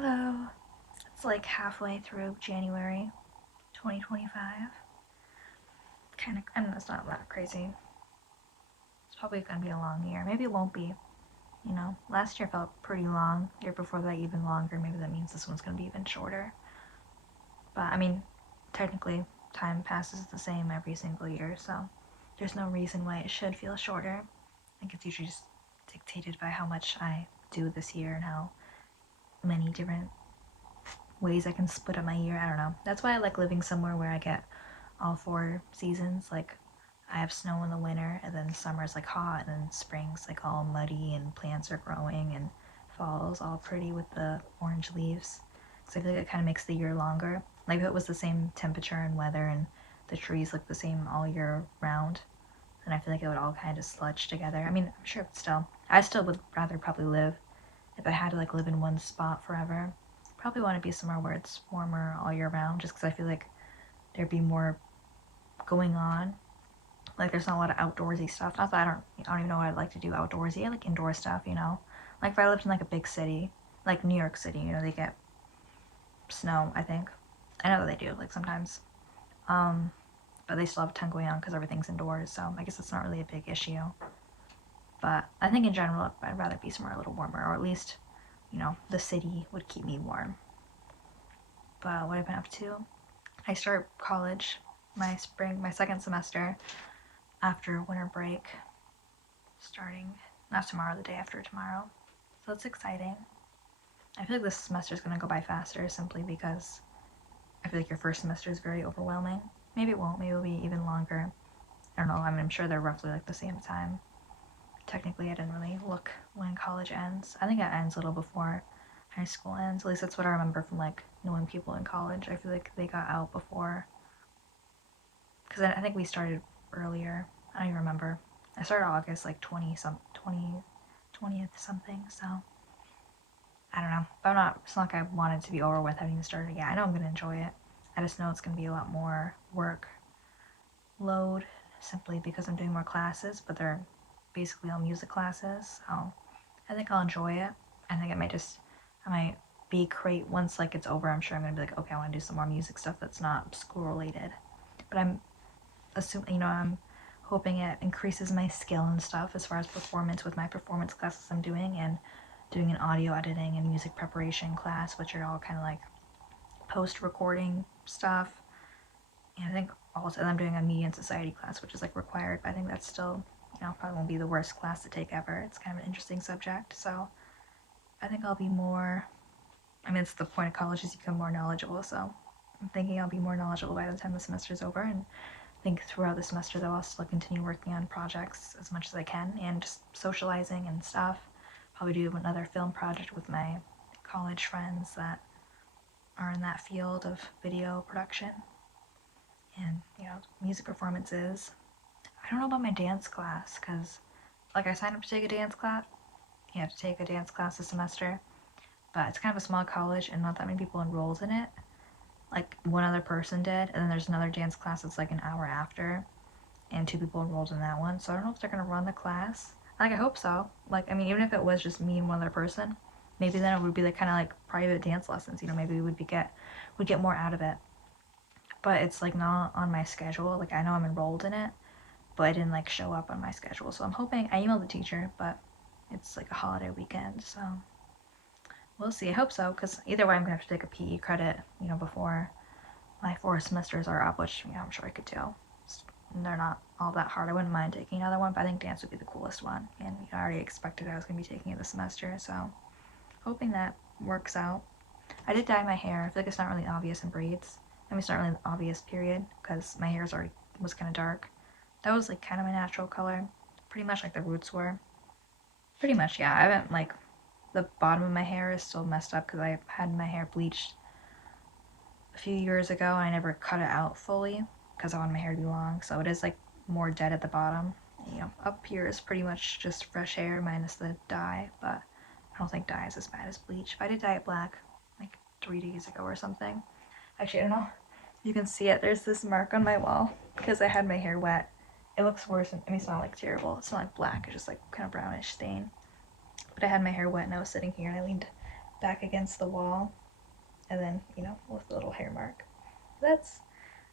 Hello. It's like halfway through January 2025. I mean, that's not that crazy. It's probably gonna be a long year. Maybe it won't be. Last year felt pretty long. Year before that, even longer. Maybe that means this one's gonna be even shorter. But I mean, technically, time passes the same every single year, so there's no reason why it should feel shorter. I think it's usually just dictated by how much I do this year and how many different ways I can split up my year. I don't know. That's why I like living somewhere where I get all 4 seasons. Like, I have snow in the winter, and then summer's like hot, and then spring's like all muddy, and plants are growing, and fall's all pretty with the orange leaves. So I feel like it kind of makes the year longer. Like, if it was the same temperature and weather, and the trees look the same all year round, then I feel like it would all kind of sludge together. I mean, I'm sure I still would rather probably live, if I had to like live in one spot forever, probably want to be somewhere where it's warmer all year round, just because I feel like there'd be more going on. Like, there's not a lot of outdoorsy stuff. Not that I don't even know what I'd like to do outdoorsy. I like indoor stuff. Like, if I lived in like a big city, like New York City, they get snow, I think. I know that they do, like, sometimes. But they still have a ton going on because everything's indoors, so I guess it's not really a big issue. But I think in general, I'd rather be somewhere a little warmer, or at least, the city would keep me warm. But what I've been up to, I start college my second semester after winter break, starting not tomorrow, the day after tomorrow. So it's exciting. I feel like this semester is going to go by faster simply because I feel like your first semester is very overwhelming. Maybe it won't. Maybe it'll be even longer. I don't know. I mean, I'm sure they're roughly like the same time. Technically, I didn't really look when college ends. I think it ends a little before high school ends. At least that's what I remember from like knowing people in college. I feel like they got out before, because I think we started earlier. I don't even remember. I started August like 20th something. So I don't know. But it's not like I wanted to be over with having to start it. Yeah, I know I'm gonna enjoy it. I just know it's gonna be a lot more work load simply because I'm doing more classes, but they're basically all music classes. So I think I'll enjoy it. I think I might be great once like it's over. I'm sure I'm gonna be like, okay, I want to do some more music stuff that's not school related. But I'm hoping it increases my skill and stuff as far as performance with my performance classes I'm doing, and doing an audio editing and music preparation class, which are all kind of like post recording stuff. And I think also I'm doing a media and society class, which is like required, but I think that's still, probably won't be the worst class to take ever. It's kind of an interesting subject, so I think I'll be more, I mean, it's the point of college is you become more knowledgeable, so I'm thinking I'll be more knowledgeable by the time the semester's over, and I think throughout the semester though I'll still continue working on projects as much as I can, and just socializing and stuff. Probably do another film project with my college friends that are in that field of video production and, music performances. I don't know about my dance class, because like I signed up to take a dance class. You have to take a dance class this semester, but it's kind of a small college and not that many people enrolled in it. Like, one other person did, and then there's another dance class that's like an hour after, and 2 people enrolled in that one. So I don't know if they're gonna run the class. Like, I hope so. Like, I mean, even if it was just me and one other person, maybe then it would be like kind of like private dance lessons. Maybe we would get more out of it. But it's like not on my schedule. Like, I know I'm enrolled in it, but I didn't like show up on my schedule. So I'm hoping, I emailed the teacher, but it's like a holiday weekend, so we'll see. I hope so, because either way I'm gonna have to take a PE credit, before my 4 semesters are up, which, I'm sure I could do. They're not all that hard. I wouldn't mind taking another one, but I think dance would be the coolest one, and I already expected I was gonna be taking it this semester, so hoping that works out. I did dye my hair. I feel like it's not really obvious in braids. I mean, it's not really an obvious, period, because my hair was kind of dark. That was like kind of my natural color, pretty much like the roots were. Pretty much, yeah. I haven't, like, the bottom of my hair is still messed up because I had my hair bleached a few years ago, and I never cut it out fully because I wanted my hair to be long. So it is like more dead at the bottom. Up here is pretty much just fresh hair minus the dye, but I don't think dye is as bad as bleach. But I did dye it black like 3 days ago or something. Actually, I don't know. You can see it. There's this mark on my wall because I had my hair wet. It looks worse. I mean, it's not like terrible. It's not like black. It's just like kind of brownish stain. But I had my hair wet and I was sitting here and I leaned back against the wall, and then, you know, with the little hair mark. That's,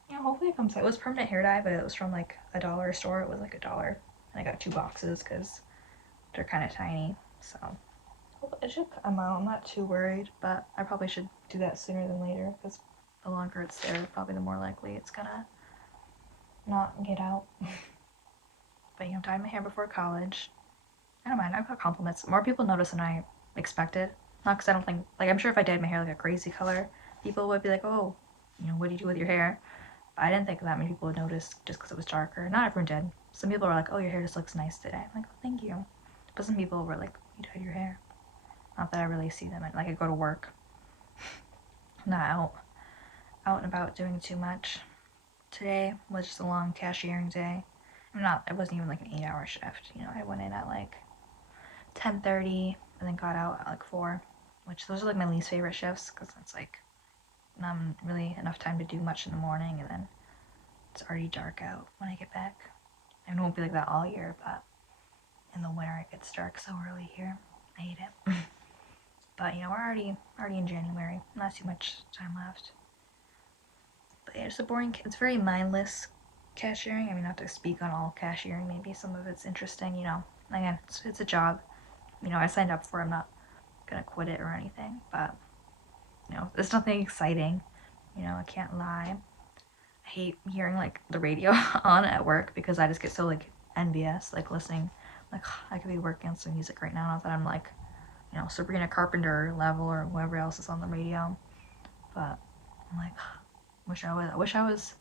you know, hopefully it comes out. It was permanent hair dye, but it was from like a dollar store. It was like $1. And I got 2 boxes because they're kind of tiny. So it should come out. I'm not too worried, but I probably should do that sooner than later because the longer it's there, probably the more likely it's gonna not get out. But, you know, dyed my hair before college. I don't mind. I've got compliments. More people notice than I expected. Not because I don't think, like, I'm sure if I dyed my hair like a crazy color, people would be like, oh, you know, what do you do with your hair? But I didn't think that many people would notice just because it was darker. Not everyone did. Some people were like, oh, your hair just looks nice today. I'm like, oh, thank you. But some people were like, you dyed your hair. Not that I really see them. Like, I go to work. Not out and about doing too much. Today was just a long cashiering day. It wasn't even like an 8-hour shift. You know, I went in at like 10:30 and then got out at like 4, which those are like my least favorite shifts because it's like not really enough time to do much in the morning, and then it's already dark out when I get back. And it won't be like that all year, but in the winter it gets dark so early here. I hate it. But, you know, we're already in January. Not too much time left. But yeah, it's very mindless cashiering. I mean, not to speak on all cashiering, maybe some of it's interesting, you know. Again, it's a job. You know, I signed up for it. I'm not gonna quit it or anything, but, you know, it's nothing exciting. You know, I can't lie. I hate hearing, like, the radio on at work because I just get so, like, envious, like, listening. Like, I could be working on some music right now, not that I'm, like, you know, Sabrina Carpenter level or whoever else is on the radio. But I'm like, I wish I was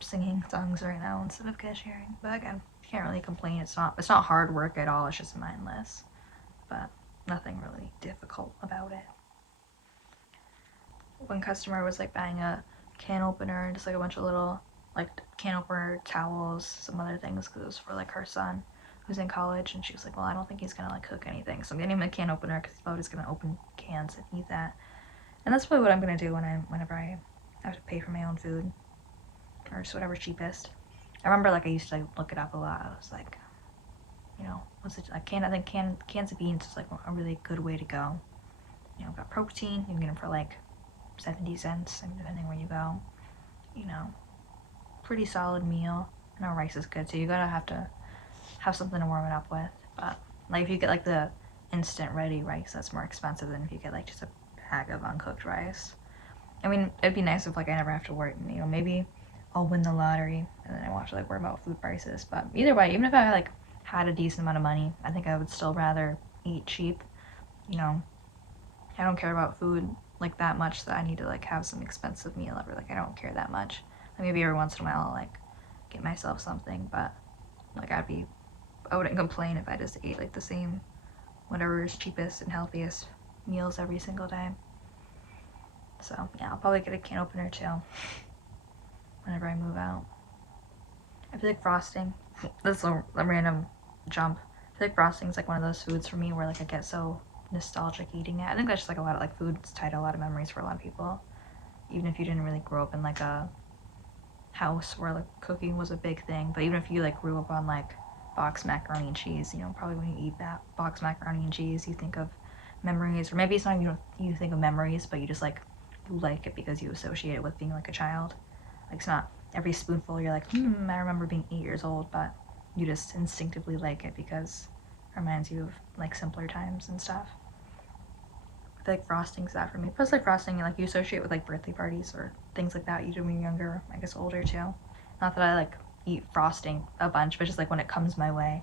singing songs right now instead of cashiering. But again, can't really complain. It's not hard work at all. It's just mindless. But nothing really difficult about it. One customer was like buying a can opener and just like a bunch of little like can opener towels, some other things because it was for like her son who's in college, and she was like, well, I don't think he's gonna like cook anything, so I'm getting him a can opener because he's probably just gonna open cans and eat that. And that's probably what I'm gonna do whenever I have to pay for my own food or just whatever's cheapest. I remember like I used to like look it up a lot. I was like, you know, what's it? I think cans of beans is like a really good way to go. You know, got protein. You can get them for like 70 cents, depending where you go. You know, pretty solid meal. I know rice is good too. You gotta have to have something to warm it up with. But like if you get like the instant ready rice, that's more expensive than if you get like just a bag of uncooked rice. I mean, it'd be nice if like I never have to worry. You know, maybe I'll win the lottery and then I won't have to like worry about food prices. But either way, even if I like had a decent amount of money, I think I would still rather eat cheap. You know, I don't care about food like that much that I need to like have some expensive meal ever. Like I don't care that much. Like, maybe every once in a while I'll like get myself something, but like I wouldn't complain if I just ate like the same whatever is cheapest and healthiest meals every single day. So yeah, I'll probably get a can opener too whenever I move out. I feel like frosting, this is a random jump. I feel like frosting is like one of those foods for me where like I get so nostalgic eating it. I think that's just like a lot of like food's tied to a lot of memories for a lot of people. Even if you didn't really grow up in like a house where like cooking was a big thing, but even if you like grew up on like boxed macaroni and cheese, you know, probably when you eat that boxed macaroni and cheese, you think of memories, or maybe it's not even you think of memories, but you just like you like it because you associate it with being like a child. Like it's not every spoonful you're like, I remember being 8 years old, but you just instinctively like it because it reminds you of like simpler times and stuff. I feel like frosting's that for me. Plus like frosting, like you associate with like birthday parties or things like that you do when you're younger, I guess older too. Not that I like eat frosting a bunch, but just like when it comes my way,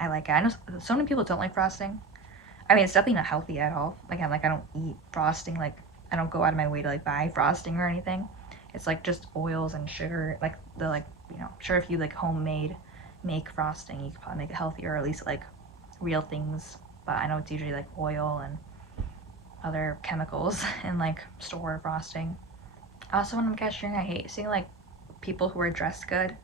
I like it. I know so many people don't like frosting. I mean, it's definitely not healthy at all. Again, like I don't eat frosting. Like I don't go out of my way to like buy frosting or anything. It's like just oils and sugar. Like the like you know, sure if you like homemade make frosting, you could probably make it healthier or at least like real things. But I know it's usually like oil and other chemicals and like store frosting. Also, when I'm cashiering, I hate seeing like people who are dressed good.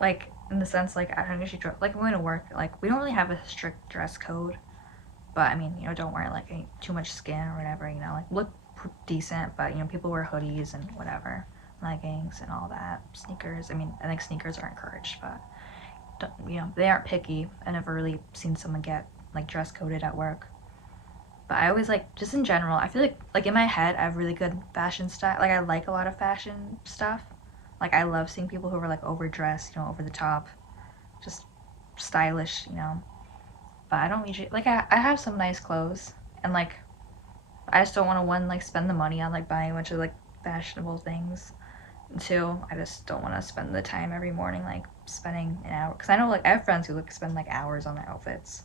Like in the sense like I don't usually dress like I'm going to work. Like we don't really have a strict dress code, but I mean you know don't wear like too much skin or whatever. You know like look decent, but you know people wear hoodies and whatever, leggings and all that, sneakers. I mean I think sneakers are encouraged, but you know they aren't picky. I never really seen someone get like dress coded at work. But I always like, just in general, I feel like in my head I have really good fashion style. Like I like a lot of fashion stuff. Like I love seeing people who are like overdressed, you know, over the top, just stylish, you know. But I don't usually like I have some nice clothes and like I just don't want to one like spend the money on like buying a bunch of like fashionable things. And two, I just don't want to spend the time every morning like spending an hour because I know like I have friends who like spend like hours on their outfits.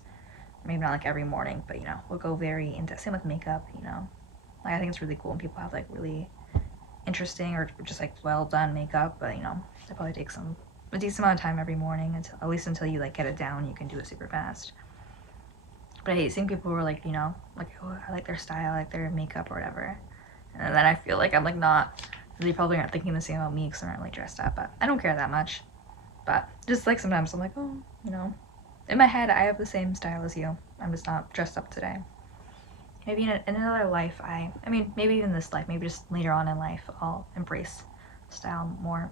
Maybe not like every morning, but you know, we'll go very into same with makeup, you know. Like I think it's really cool when people have like really interesting or just like well done makeup, but you know, it probably takes a decent amount of time every morning until at least until you like get it down, you can do it super fast. But I hate seeing people who are like, you know, like oh I like their style, I like their makeup or whatever, and then I feel like I'm like not. They probably aren't thinking the same about me because I'm not really dressed up, but I don't care that much. But just like sometimes I'm like, oh, you know, in my head I have the same style as you. I'm just not dressed up today. Maybe in another life, I mean, maybe even this life, maybe just later on in life, I'll embrace style more.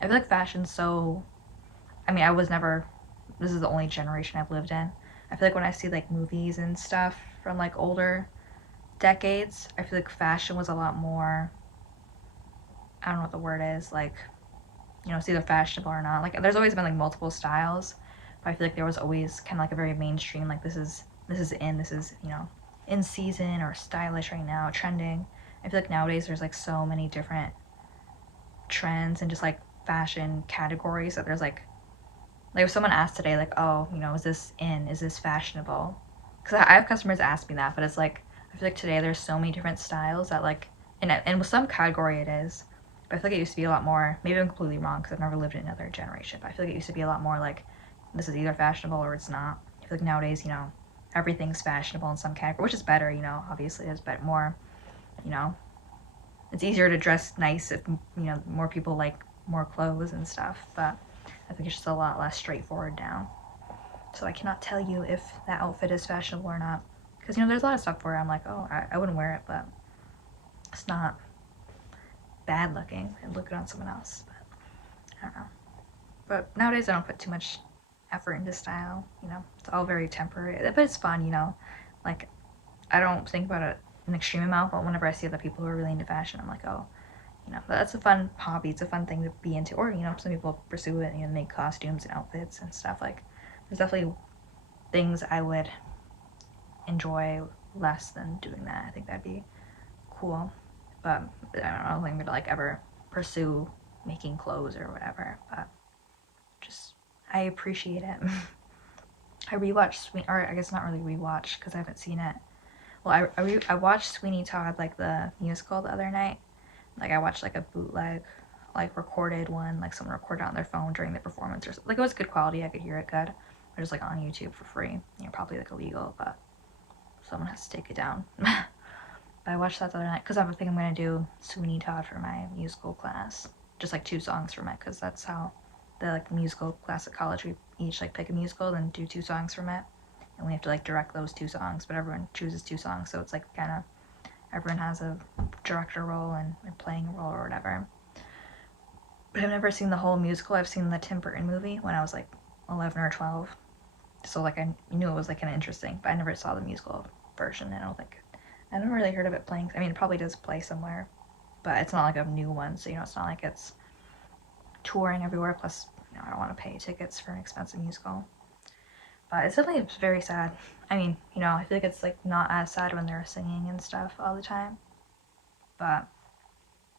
I feel like fashion's so, I mean, I was never, this is the only generation I've lived in. I feel like when I see like movies and stuff from like older decades, I feel like fashion was a lot more, I don't know what the word is, like, you know, it's either fashionable or not. Like, there's always been like multiple styles, but I feel like there was always kind of like a very mainstream, like this is, you know, in season or stylish right now, trending. I feel like nowadays there's like so many different trends and just like fashion categories that there's like if someone asked today like, oh, you know, is this in, is this fashionable, because I have customers ask me that, but it's like I feel like today there's so many different styles that like and with some category it is, but I feel like it used to be a lot more, maybe I'm completely wrong because I've never lived in another generation, but I feel like it used to be a lot more like this is either fashionable or it's not. I feel like nowadays, you know, everything's fashionable in some category, which is better, you know, obviously it's better, more, you know, it's easier to dress nice if, you know, more people like more clothes and stuff, but I think it's just a lot less straightforward now. So I cannot tell you if that outfit is fashionable or not. Because, you know, there's a lot of stuff where I'm like, oh, I wouldn't wear it, but it's not bad looking and look good on someone else. But I don't know. But nowadays I don't put too much effort into style, you know. It's all very temporary. But it's fun, you know. Like, I don't think about it an extreme amount, but whenever I see other people who are really into fashion, I'm like, oh, you know, that's a fun hobby. It's a fun thing to be into. Or, you know, some people pursue it and, you know, make costumes and outfits and stuff. Like, there's definitely things I would enjoy less than doing that. I think that'd be cool. But I don't think I'm gonna like ever pursue making clothes or whatever. But just I appreciate it. I rewatched or I guess not really rewatch because I haven't seen it. Well, I watched Sweeney Todd like the musical the other night. Like I watched like a bootleg, like recorded one, like someone recorded on their phone during the performance or something. Like it was good quality. I could hear it good. It was like on YouTube for free. You know, probably like illegal, but someone has to take it down. But I watched that the other night because I think I'm gonna do Sweeney Todd for my musical class. Just like 2 songs from it, because that's how the like musical class at college, we each like pick a musical, then do 2 songs from it, and we have to like direct those 2 songs. But everyone chooses 2 songs, so it's like kind of everyone has a director role and playing a role or whatever. But I've never seen the whole musical. I've seen the Tim Burton movie when I was like 11 or 12, so like I knew it was like kind of interesting, but I never saw the musical version. I don't think I never really heard of it playing. I mean, it probably does play somewhere, but it's not like a new one, so you know, it's not like it's touring everywhere. Plus, you know, I don't want to pay tickets for an expensive musical. But it's definitely very sad. I mean, you know, I feel like it's like not as sad when they're singing and stuff all the time, but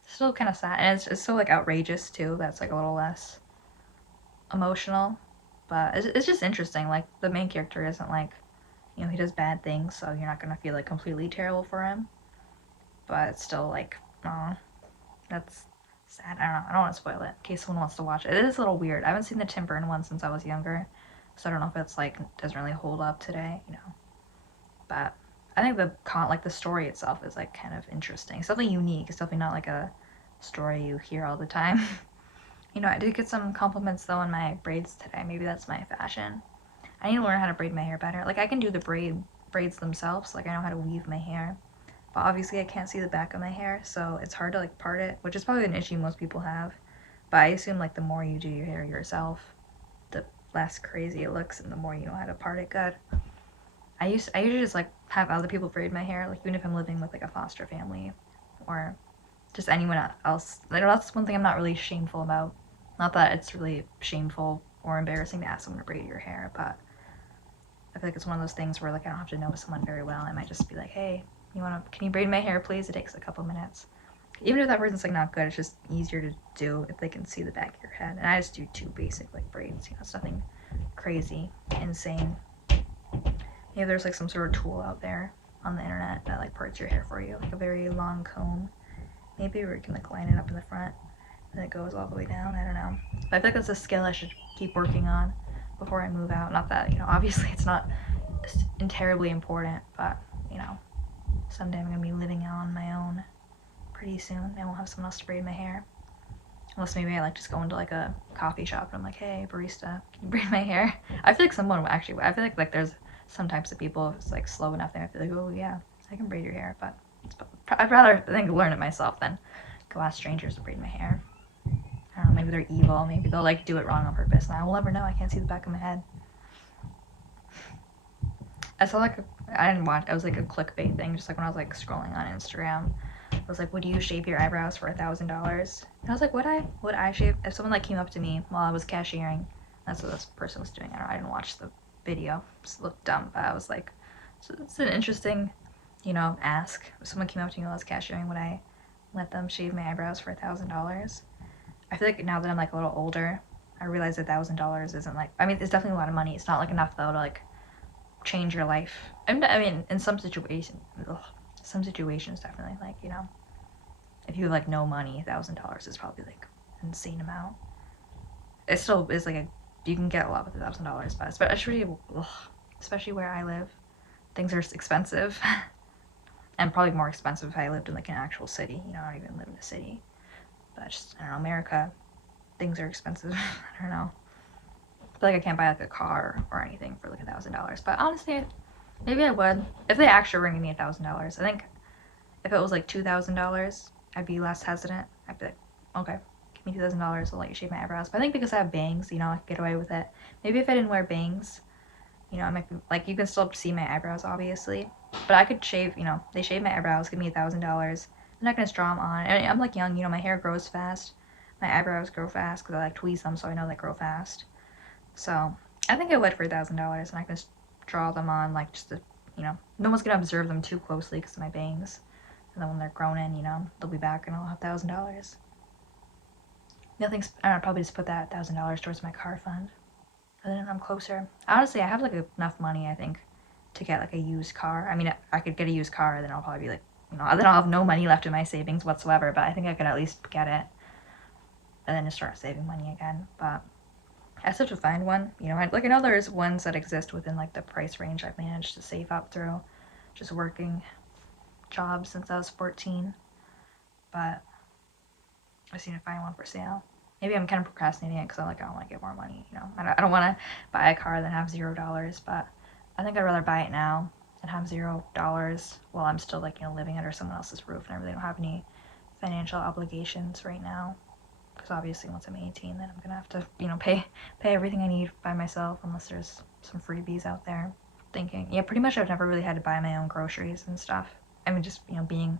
it's still kind of sad, and it's still like outrageous too. That's like a little less emotional, but it's just interesting. Like the main character isn't like, you know, he does bad things, so you're not gonna feel like completely terrible for him. But it's still like, oh, that's sad. I don't know. I don't want to spoil it in case someone wants to watch it. It is a little weird. I haven't seen the Tim Burton one since I was younger, so I don't know if it's like doesn't really hold up today, you know. But I think the story itself is like kind of interesting. It's definitely unique. It's definitely not like a story you hear all the time. You know, I did get some compliments though on my braids today. Maybe that's my fashion. I need to learn how to braid my hair better. Like I can do the braids themselves. Like I know how to weave my hair. But obviously I can't see the back of my hair, so it's hard to like part it, which is probably an issue most people have. But I assume like the more you do your hair yourself, the less crazy it looks and the more you know how to part it good. I usually just like have other people braid my hair, like even if I'm living with like a foster family or just anyone else. Like that's one thing I'm not really shameful about. Not that it's really shameful or embarrassing to ask someone to braid your hair, but I feel like it's one of those things where like I don't have to know someone very well. I might just be like, hey, can you braid my hair, please? It takes a couple minutes. Even if that person's like not good, it's just easier to do if they can see the back of your head. And I just do 2 basic like braids. It's nothing crazy, insane. Maybe there's like some sort of tool out there on the internet that like parts your hair for you, like a very long comb. Maybe where you can like line it up in the front and it goes all the way down. I don't know. But I feel like that's a skill I should keep working on before I move out. Not that, obviously it's not terribly important, but, someday I'm going to be living out on my own pretty soon. I won't have someone else to braid my hair. Unless maybe I like just go into like a coffee shop and I'm like, hey, barista, can you braid my hair? I feel like someone will actually, I feel like there's some types of people, if it's like slow enough, they might be like, oh yeah, I can braid your hair, but I'd rather learn it myself than go ask strangers to braid my hair. I don't know, maybe they're evil, maybe they'll like do it wrong on purpose, and I will never know. I can't see the back of my head. I saw like I didn't watch. It was like a clickbait thing, just like when I was like scrolling on Instagram. It was like, would you shape your eyebrows for $1,000? And I was like, would I shave? If someone like came up to me while I was cashiering, that's what this person was doing. I didn't watch the video. It just looked dumb, but I was like, so it's an interesting, ask. If someone came up to me while I was cashiering, would I let them shave my eyebrows for $1,000? I feel like now that I'm like a little older, I realize $1,000 isn't like. I mean, it's definitely a lot of money. It's not like enough though to like change your life. I mean, in some situations, definitely, like, if you have like no money, $1,000 is probably like an insane amount. It still is like you can get a lot with $1,000, but especially where I live, things are expensive, and probably more expensive if I lived in like an actual city. I don't even live in a city, but just, I don't know, America, things are expensive. I don't know. I feel like I can't buy like a car or anything for like $1,000, but honestly, maybe I would if they actually were giving me $1,000. I think if it was like $2,000, I'd be less hesitant. I'd be like, okay, give me $2,000, I'll let you shave my eyebrows. But I think because I have bangs, I could get away with it. Maybe if I didn't wear bangs, I might be like, you can still see my eyebrows, obviously, but I could shave. They shave my eyebrows, give me $1,000. I'm not gonna draw them on. And I'm like young, my hair grows fast, my eyebrows grow fast because I like tweeze them, so I know they grow fast. So I think I would for $1,000, and I can just draw them on, like, just to, no one's gonna observe them too closely because of my bangs. And then when they're grown in, they'll be back and I'll have $1,000. Nothing's. I don't know, probably just put that $1,000 towards my car fund. And then I'm closer. Honestly, I have like enough money, I think, to get like a used car. I mean, I could get a used car, then I'll probably be like, then I'll have no money left in my savings whatsoever. But I think I could at least get it, and then just start saving money again. But I still have to find one. I know there's ones that exist within like the price range I've managed to save up through just working jobs since I was 14. But I just need to find one for sale. Maybe I'm kind of procrastinating it because I don't want to get more money. I don't want to buy a car that have $0. But I think I'd rather buy it now and have $0 while I'm still like living under someone else's roof, and I really don't have any financial obligations right now. Because obviously once I'm 18, then I'm gonna have to pay everything I need by myself, unless there's some freebies out there. Thinking, yeah, pretty much I've never really had to buy my own groceries and stuff. I mean, just being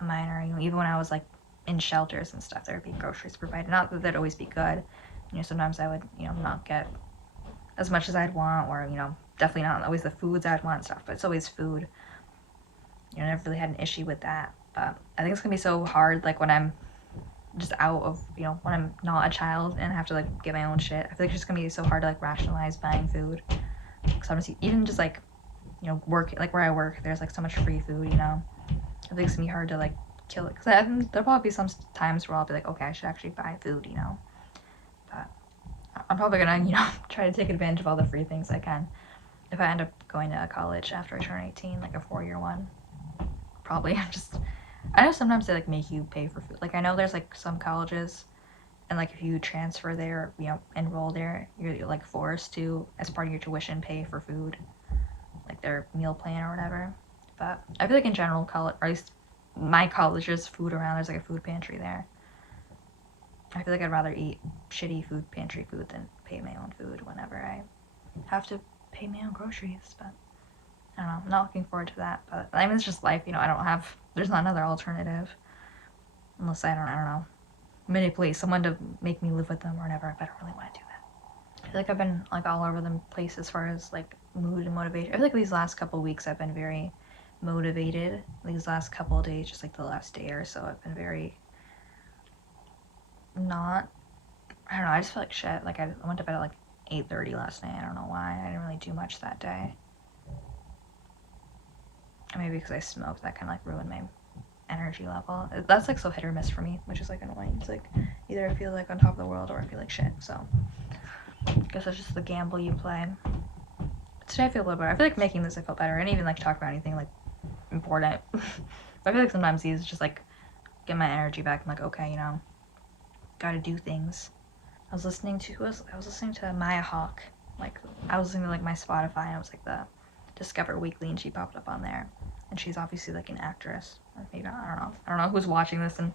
a minor, even when I was like in shelters and stuff, there would be groceries provided. Not that they'd always be good. Sometimes I would not get as much as I'd want, or definitely not always the foods I'd want and stuff. But it's always food. I never really had an issue with that. But I think it's gonna be so hard, like when I'm just out of, when I'm not a child and I have to like get my own shit. I feel like it's just gonna be so hard to like rationalize buying food. Because obviously, even just like, work, like where I work, there's like so much free food, I think it's gonna be hard to like kill it. Because there'll probably be some times where I'll be like, okay, I should actually buy food, But I'm probably gonna, try to take advantage of all the free things I can. If I end up going to college after I turn 18, like a 4-year one, probably I know sometimes they like make you pay for food. Like I know there's like some colleges, and like if you transfer there, enroll there, you're like forced to, as part of your tuition, pay for food, like their meal plan or whatever. But I feel like in general, college, or at least my college's food around, there's like a food pantry there. I feel like I'd rather eat shitty food pantry food than pay my own food whenever I have to pay my own groceries. But I don't know. I'm not looking forward to that, but I mean, it's just life, you know. There's not another alternative unless I don't know, manipulate someone to make me live with them or whatever. But I don't really want to do that. I feel like I've been like all over the place as far as like mood and motivation. I feel like these last couple weeks I've been very motivated. These last couple of days, just like the last day or so, I've been very not. I don't know. I just feel like shit. Like I went to bed at like 8:30 last night. I don't know why. I didn't really do much that day. Maybe because I smoked, that kind of like ruined my energy level. That's like so hit or miss for me, which is like annoying. It's like either I feel like on top of the world or I feel like shit. So I guess that's just the gamble you play. Today I feel a little better. I feel like making this I felt better. I didn't even like talk about anything like important. I feel like sometimes these just like get my energy back. I'm like, okay, you know, gotta do things. I was listening to Maya Hawke. Like I was listening to like my Spotify and it was like the Discover Weekly and she popped up on there. And she's obviously like an actress. Or maybe not, I don't know. I don't know who's watching this and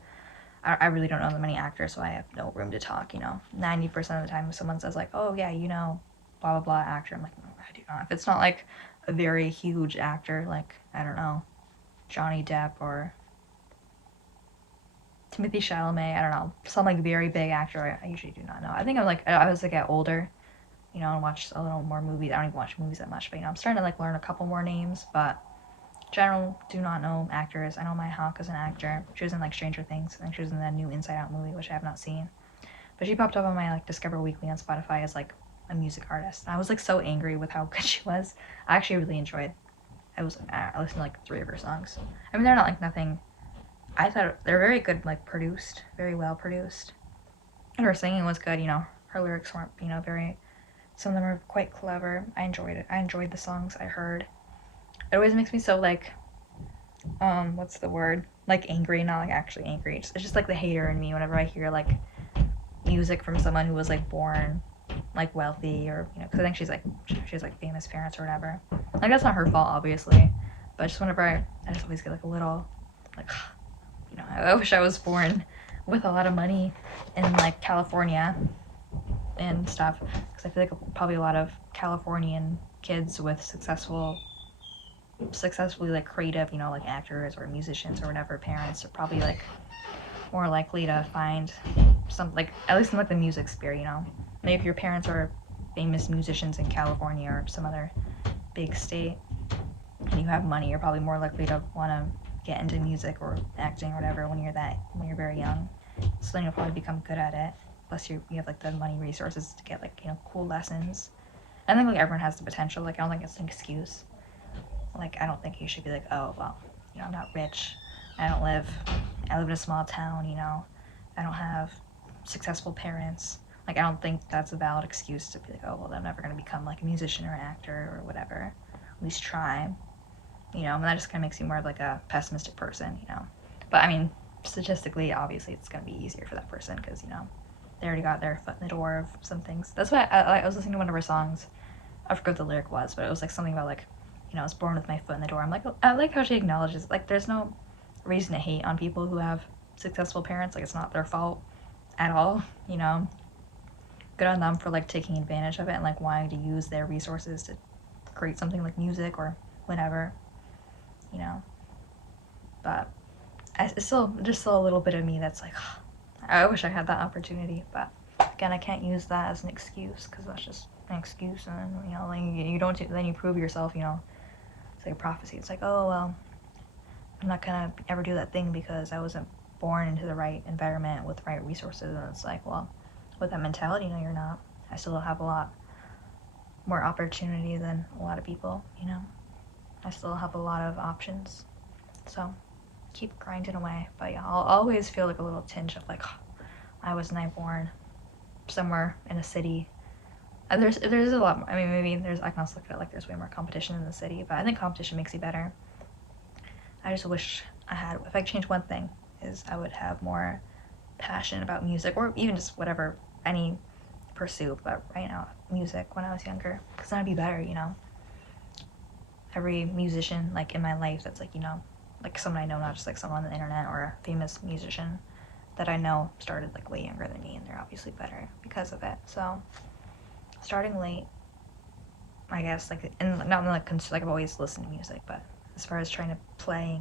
I really don't know that many actors, so I have no room to talk, you know. 90% of the time if someone says like, oh yeah, you know, blah blah blah actor, I'm like, no, I do not. If it's not like a very huge actor, like, I don't know, Johnny Depp or Timothy Chalamet, I don't know, some like very big actor, I usually do not know. I think I was like get older, you know, and watch a little more movies. I don't even watch movies that much, but you know, I'm starting to like learn a couple more names, but general do not know actors. I know Maya Hawke is an actor. She was in like Stranger Things. I think she was in the new Inside Out movie, which I have not seen. But she popped up on my like Discover Weekly on Spotify as like a music artist. And I was like so angry with how good she was. I actually really enjoyed. I listened to like 3 of her songs. I mean, they're not like nothing. I thought they're very good, like produced, very well produced. And her singing was good. You know, her lyrics weren't, you know, very. Some of them are quite clever. I enjoyed it. I enjoyed the songs I heard. It always makes me so like what's the word, like angry, not like actually angry. It's just like the hater in me whenever I hear like music from someone who was like born like wealthy or you know, because I think she has like famous parents or whatever. Like that's not her fault obviously, but just whenever I just always get like a little like you know, I wish I was born with a lot of money in like California and stuff, because I feel like probably a lot of Californian kids with successfully like creative, you know, like actors or musicians or whatever parents are probably like more likely to find some like at least in like the music sphere, you know. Maybe if your parents are famous musicians in California or some other big state and you have money, you're probably more likely to want to get into music or acting or whatever when you're very young. So then you'll probably become good at it. Plus you have like the money resources to get like, you know, cool lessons. I think like everyone has the potential. Like I don't think it's an excuse. Like I don't think you should be like, oh well, you know, I'm not rich. I live in a small town, you know. I don't have successful parents. Like I don't think that's a valid excuse to be like, oh well, I'm never gonna become like a musician or an actor or whatever. At least try. You know, and that just kind of makes you more of like a pessimistic person, you know. But I mean, statistically, obviously, it's gonna be easier for that person because you know they already got their foot in the door of some things. That's why I was listening to one of her songs. I forgot what the lyric was, but it was like something about like, you know, I was born with my foot in the door. I'm like, I like how she acknowledges like there's no reason to hate on people who have successful parents. Like it's not their fault at all, you know. Good on them for like taking advantage of it and like wanting to use their resources to create something like music or whatever, you know. But it's still a little bit of me that's like, oh, I wish I had that opportunity. But again, I can't use that as an excuse because that's just an excuse, and then, you know, then you don't then you prove yourself, you know. It's like a prophecy. It's like, oh well, I'm not gonna ever do that thing because I wasn't born into the right environment with the right resources. And it's like, well, with that mentality, no, you're not. I still have a lot more opportunity than a lot of people, you know. I still have a lot of options. So keep grinding away. But yeah, I'll always feel like a little tinge of like, oh, why wasn't I born somewhere in a city? And there's a lot more. I mean, maybe I can also look at it like there's way more competition in the city, but I think competition makes you better. I just wish if I could change one thing, is I would have more passion about music or even just whatever, any pursuit. But right now, music when I was younger, because then I'd be better, you know. Every musician like in my life that's like, you know, like someone I know, not just like someone on the internet or a famous musician that I know started like way younger than me, and they're obviously better because of it. So starting late I guess, like, and not like I've always listened to music, but as far as trying to play,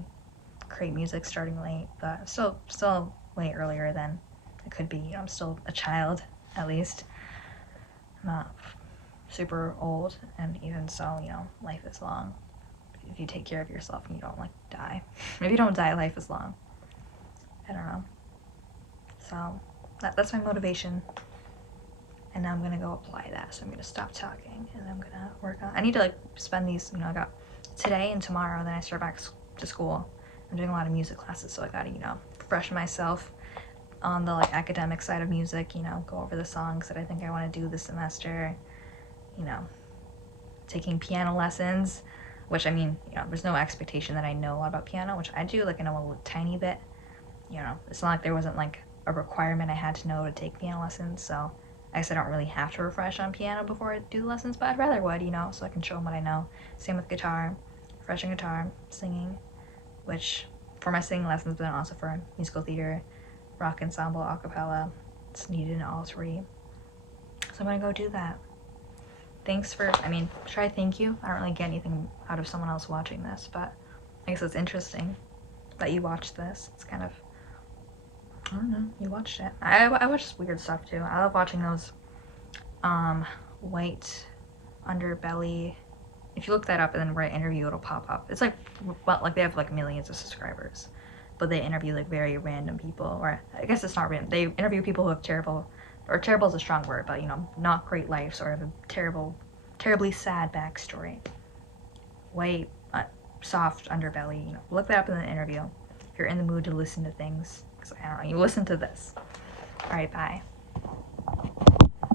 create music starting late, but still way earlier than it could be. You know, I'm still a child, at least. I'm not super old, and even so, you know, life is long. If you take care of yourself and you don't, like, die. If you don't die, life is long. I don't know. So, that's my motivation. And now I'm gonna go apply that. So I'm gonna stop talking, and I'm gonna work on... I need to, like, spend these, you know, I got today and tomorrow, then I start back to school. I'm doing a lot of music classes, so I gotta, you know, refresh myself on the, like, academic side of music, you know, go over the songs that I think I want to do this semester, you know, taking piano lessons, which, I mean, you know, there's no expectation that I know a lot about piano, which I do, like, I know a little, tiny bit, you know, it's not like there wasn't, like, a requirement I had to know to take piano lessons, so I guess I don't really have to refresh on piano before I do the lessons, but I'd rather would, you know, so I can show them what I know. Same with guitar, refreshing guitar, singing, which, for my singing lessons, but then also for musical theater, rock ensemble, a cappella, it's needed in all three. So I'm gonna go do that. Thanks for, I mean, should I thank you? I don't really get anything out of someone else watching this, but I guess it's interesting that you watched this. It's kind of, I don't know, you watched it. I watch weird stuff too. I love watching those white underbelly. If you look that up and then write interview, it'll pop up. It's like, well, like they have like millions of subscribers, but they interview like very random people, or I guess it's not random. They interview people who have terrible, or terrible is a strong word, but you know, not great lives, or have a terribly sad backstory. White, soft underbelly. You know, look that up in the interview if you're in the mood to listen to things. Because I don't know, you listen to this. All right, bye.